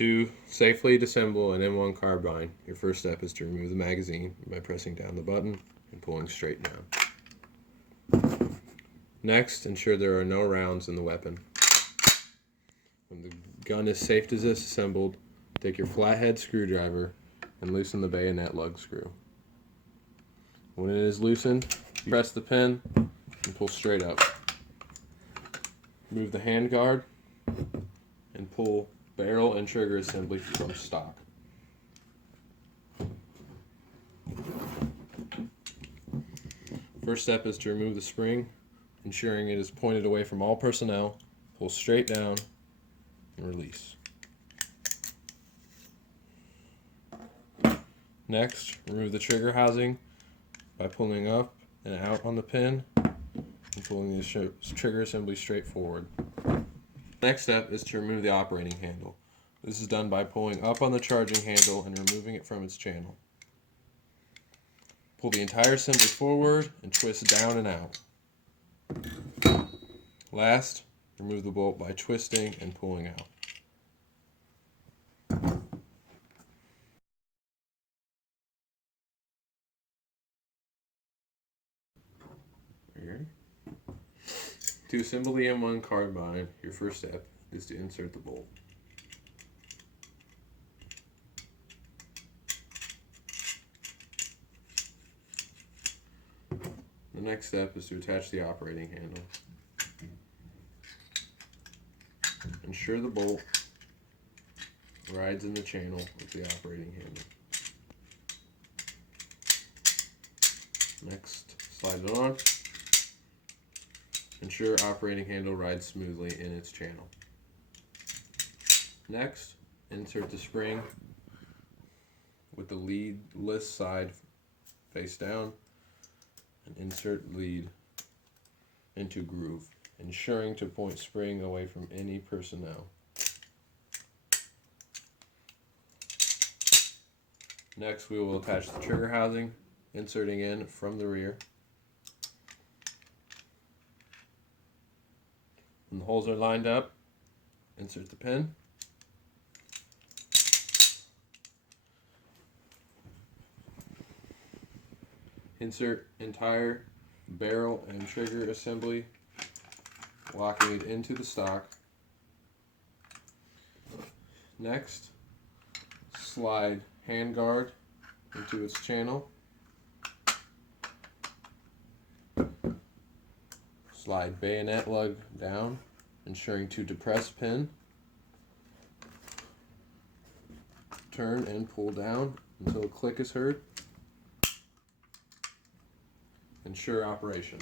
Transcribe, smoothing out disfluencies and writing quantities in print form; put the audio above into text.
To safely disassemble an M1 carbine, your first step is to remove the magazine by pressing down the button and pulling straight down. Next, ensure there are no rounds in the weapon. When the gun is safe to disassembled, take your flathead screwdriver and loosen the bayonet lug screw. When it is loosened, you press the pin and pull straight up. Move the handguard and pull barrel and trigger assembly from stock. First step is to remove the spring, ensuring it is pointed away from all personnel. Pull straight down and release. Next, remove the trigger housing by pulling up and out on the pin and pulling the trigger assembly straight forward. Next step is to remove the operating handle. This is done by pulling up on the charging handle and removing it from its channel. Pull the entire assembly forward and twist down and out. Last, remove the bolt by twisting and pulling out. To assemble the M1 carbine, your first step is to insert the bolt. The next step is to attach the operating handle. Ensure the bolt rides in the channel with the operating handle. Next, slide it on. Ensure operating handle rides smoothly in its channel. Next, insert the spring with the leadless side face down and insert lead into groove, ensuring to point spring away from any personnel. Next, we will attach the trigger housing, inserting in from the rear. When the holes are lined up, insert the pin. Insert entire barrel and trigger assembly, locking it into the stock. Next, slide handguard into its channel. Slide bayonet lug down, ensuring to depress pin. Turn and pull down until a click is heard. Ensure operation.